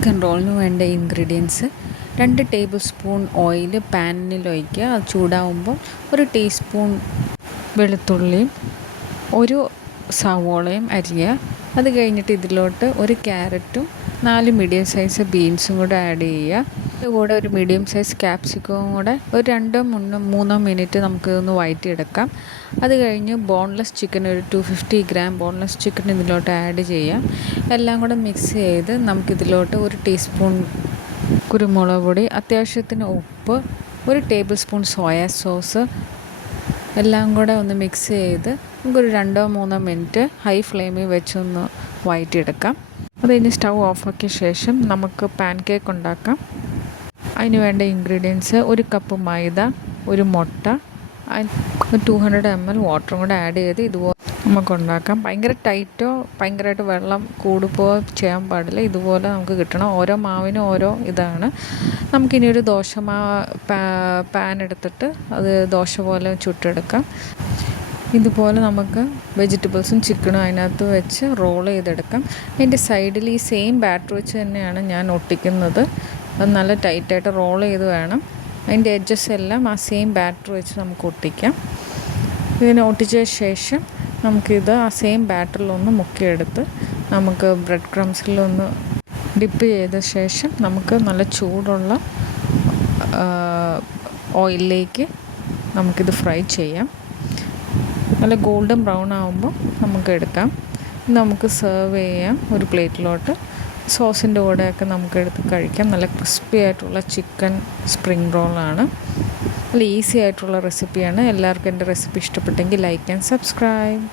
Chicken റോളിന് വേണ്ട ingredients 2 table spoon oil പാനിൽ ഒഴിക്കുക. അത് ചൂടാവുമ്പോൾ 1 ടീസ്പൂൺ വെളുത്തുള്ളിയും 1 സവോളയും അരിയുക. അത് കഴിഞ്ഞിട്ട് ഇതിലോട്ട് 1 ക്യാരറ്റും 4 മീഡിയം സൈസ് ബീൻസും കൂടെ ആഡ് ചെയ്യുക. കൂടെ 1 മീഡിയം സൈസ് ക്യാപ്സിക്കവും കൂടെ ഒരു 2-3 മിനിറ്റ് നമുക്കിതൊന്ന് വഴറ്റിയെടുക്കാം. അത് കഴിഞ്ഞ് ബോൺലെസ് ചിക്കൻ ഒരു 250 ഗ്രാം ബോൺലെസ് ചിക്കൻ ഇതിലോട്ട് ആഡ് ചെയ്യാം. എല്ലാം കൂടെ മിക്സ് ചെയ്ത് നമുക്കിതിലോട്ട് 1 ടീസ്പൂൺ കുരുമുളക് പൊടി, അത്യാവശ്യത്തിന് ഉപ്പ്, 1 ടേബിൾ സ്പൂൺ സോയാ സോസ് എല്ലാം കൂടെ ഒന്ന് മിക്സ് ചെയ്ത് നമുക്കൊരു 2-3 മിനിറ്റ് ഹൈ ഫ്ലെയിമിൽ വെച്ചൊന്ന് വഴറ്റിയെടുക്കാം. അത് കഴിഞ്ഞ് സ്റ്റൗ ഓഫാക്കിയ ശേഷം നമുക്ക് പാൻ കേക്ക് ഉണ്ടാക്കാം. അതിന് വേണ്ട ഇൻഗ്രീഡിയൻസ് 1 കപ്പ് മൈദ, 1 മുട്ട, 200 ml വാട്ടറും കൂടെ ആഡ് ചെയ്ത് ഇതുപോലെ നമുക്ക് ഉണ്ടാക്കാം. ഭയങ്കര ടൈറ്റോ ഭയങ്കരമായിട്ട് വെള്ളം കൂടുകയോ ചെയ്യാൻ പാടില്ല. ഇതുപോലെ നമുക്ക് കിട്ടണം. ഓരോ മാവിനും ഓരോ ഇതാണ്. നമുക്കിനി ഒരു പാൻ എടുത്തിട്ട് അത് ദോശ പോലെ ചുട്ടെടുക്കാം. ഇതുപോലെ നമുക്ക് വെജിറ്റബിൾസും ചിക്കനും അതിനകത്ത് വെച്ച് റോൾ ചെയ്തെടുക്കാം. അതിൻ്റെ സൈഡിൽ ഈ സെയിം ബാറ്റർ വെച്ച് തന്നെയാണ് ഞാൻ ഒട്ടിക്കുന്നത്. അത് നല്ല ടൈറ്റായിട്ട് റോൾ ചെയ്ത് വേണം. അതിൻ്റെ എഡ്ജസ് എല്ലാം ആ സെയിം ബാറ്റർ വെച്ച് നമുക്ക് ഒട്ടിക്കാം. ഇതിനെ ഒട്ടിച്ച ശേഷം നമുക്കിത് ആ സെയിം ബാറ്ററിലൊന്ന് മുക്കിയെടുത്ത് നമുക്ക് ബ്രെഡ് ക്രംസിലൊന്ന് ഡിപ്പ് ചെയ്ത ശേഷം നമുക്ക് നല്ല ചൂടുള്ള ഓയിലിലേക്ക് നമുക്കിത് ഫ്രൈ ചെയ്യാം. നല്ല ഗോൾഡൻ ബ്രൗൺ ആകുമ്പോൾ നമുക്ക് എടുക്കാം. നമുക്ക് സെർവ് ചെയ്യാം ഒരു പ്ലേറ്റിലോട്ട്. സോസിൻ്റെ കൂടെയൊക്കെ നമുക്ക് എടുത്ത് കഴിക്കാം. നല്ല ക്രിസ്പി ആയിട്ടുള്ള ചിക്കൻ സ്പ്രിംഗ് റോളാണ്. നല്ല ഈസി ആയിട്ടുള്ള റെസിപ്പിയാണ്. എല്ലാവർക്കും എൻ്റെ റെസിപ്പി ഇഷ്ടപ്പെട്ടെങ്കിൽ ലൈക്ക് ആൻഡ് സബ്സ്ക്രൈബ്.